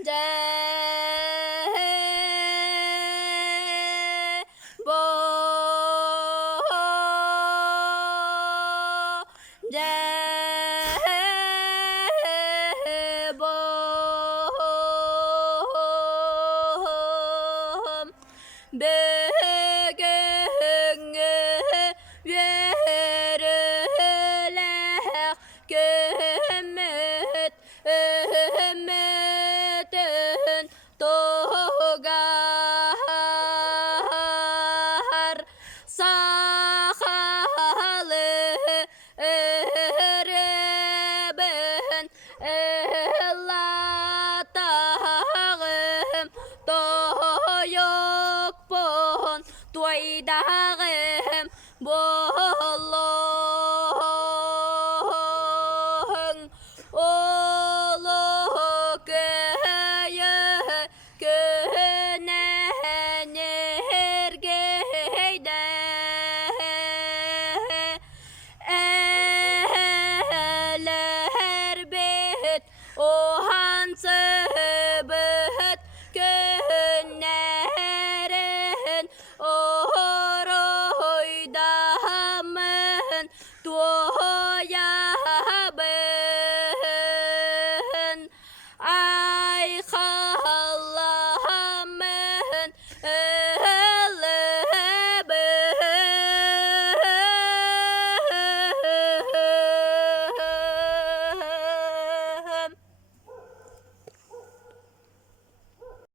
bo bögünü veriler gömüt ümüdün doğar sakalı örübün ıllatağım doyuk bon doydağım bolluğun olu köyü günener geyde eller bit o hansı bit günlerin oruydamın